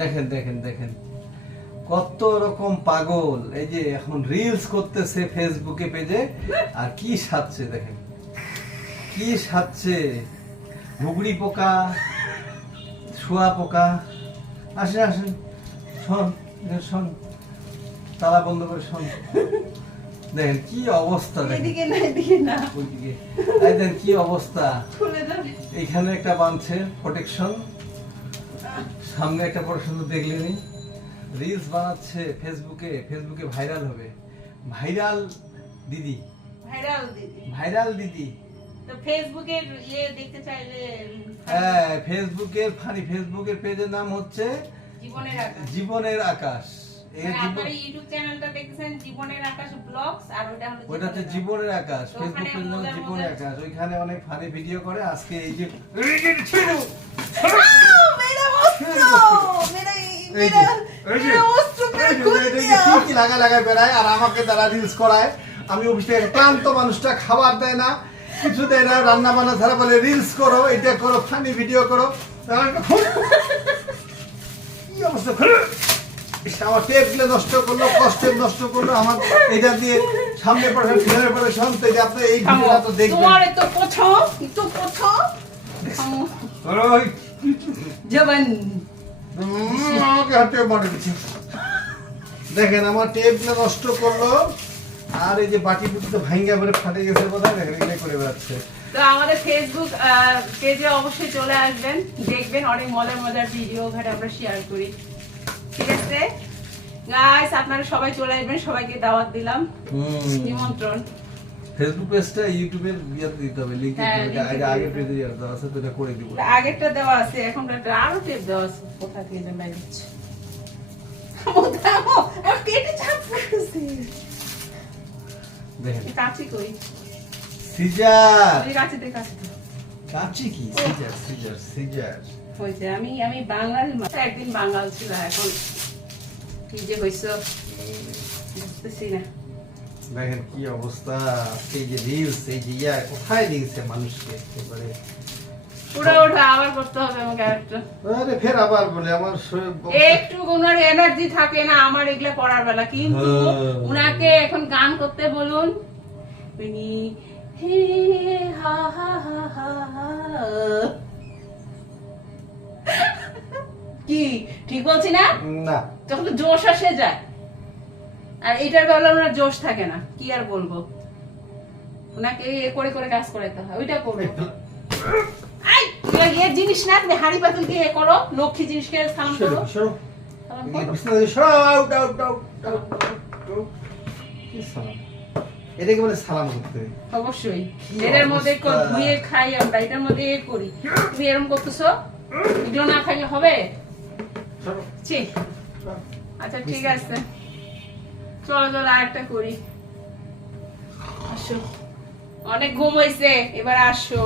দেখেন দেখেন দেখেন কত রকম পাগল। এই যে এখন রিলস করতেছে ফেসবুকে পেজে, আর কি সাজছে দেখেন, কি সাজছে। ঘুগড়ি পোকা, শুয়া পোকা। আসেন আসেন, শোন শোন, তালা বন্ধ করে শোন। দেখেন কি অবস্থা, দেখেন ওইদিকে দেখেন কি অবস্থা। এইখানে একটা বাঁধছে প্রোটেকশন, সামনে একটা প্রোটেকশন তো দেখলেনি। রিলস বানাচ্ছে ফেসবুকে, ফেসবুকে ভাইরাল হবে। ভাইরাল দিদি, ভাইরাল দিদি। তো ফেসবুকের ইয়ে দেখতে চাইলে হ্যাঁ, ফেসবুকের ফানি, ফেসবুকের পেজের নাম হচ্ছে জীবনের আকাশ। আপনারা ইউটিউব চ্যানেলটা দেখছেন জীবনের আকাশ ব্লগস, আর ওটা হলো ওটাতে জীবনের আকাশ, ফেসবুক পেজ নাম জীবনের আকাশ। ওইখানে অনেক ফানি ভিডিও করে। আজকে এই যে লাগা লাগায় বেড়ায় আর আমাকে তারা রিলস করায়। আমি অফিসে ক্লান্ত মানুষটা, খাবার দেয় না, কিছু দেয় না, রান্না বান্না ছাড়া বলে রিলস করো, এটা করো, ফানি ভিডিও করো। কি অবস্থা, আমার টেপ গুলো নষ্ট করলো, কষ্টে নষ্ট করলো আমার। এটা দিয়ে সামনে পড়ে ফিরে পড়ে শুনতে যে আপনি এই ভিডিওটা তো দেখবেন। তোমার তো পোছো তো পোছো ওই জবান আমাকে হাতে মারে দিচ্ছে। দেখেন আমার টেপ গুলো নষ্ট করলো, আর এই যে বাটি বুটি তো ভাঙ্গা পরে ফাটে গেছে কোথায়, দেখেন এগুলো করে বেড়াচ্ছে। তো আমাদের ফেসবুক পেজে অবশ্যই চলে আসবেন, দেখবেন অনেক মজার মজার ভিডিও ওখানে আমরা শেয়ার করি। ঠিক আছে গাইস, আপনারা সবাই চলে আসবেন, সবাইকে দাওয়াত দিলাম, নিমন্ত্রণ। ফেসবুক পেজটা ইউটিউবের ইয়াতে দিতে হবে, লিংক দিতে হবে। আগে পেজে ইয়াতে আছে তো, এটা করে দিব। আগেরটা দেওয়া আছে, এখন আরো টেপ দেওয়া আছে। কোথা থেকে যেন বাইরেছে আর কেটে চাপ পড়ছে। দেখেন কাঁচি কই, সিজার, ওই কাঁচিতে কাঁচিতে কাঁচি কি, সিজার সিজার সিজার হয়েছে। আমি বাঙালি, একদিন বাঙাল ছিল, এখন কি যে হয়েছে বুঝতেছি না। দেখেন কি অবস্থা। এই যে রিলস, এই যে ইয়া কোথায় দিয়েছে মানুষকে একেবারে। পুরো ওঠা আবার করতে হবে আমাকে আরেকটা। আরে ফের আবার বলে আমার একটু ওনার এনার্জি থাকে না আমার এগুলা করার বেলা, কিন্তু উনাকে এখন গান করতে বলুন। উনি হে হা হা হা হা হা। কি ঠিক বলছি না? না, তখন তো জোশ আসে যায়, আর এটার বেলা ওনার জোশ থাকে না। কি আর বলবো, ওনাকে এ করে করে কাজ করাইতে হয়, ওইটা করবো। এই জিনিস না, তুমি হাড়ি পাতিল দিয়ে করো, লক্ষ্মী জিনিসকে সালাম করো। সালাম করো। এটাকে বলে সালাম করতে। অবশ্যই এটার মধ্যে ধুয়ে খাই আমরা, এটার মধ্যে এ করি। তুমি এরকম করতেছো, এগুলো না খাইলে হবে? আচ্ছা ঠিক আছে, চলো চলো আরেকটা করি। আসো, অনেক ঘুম হয়েছে, এবার আসো।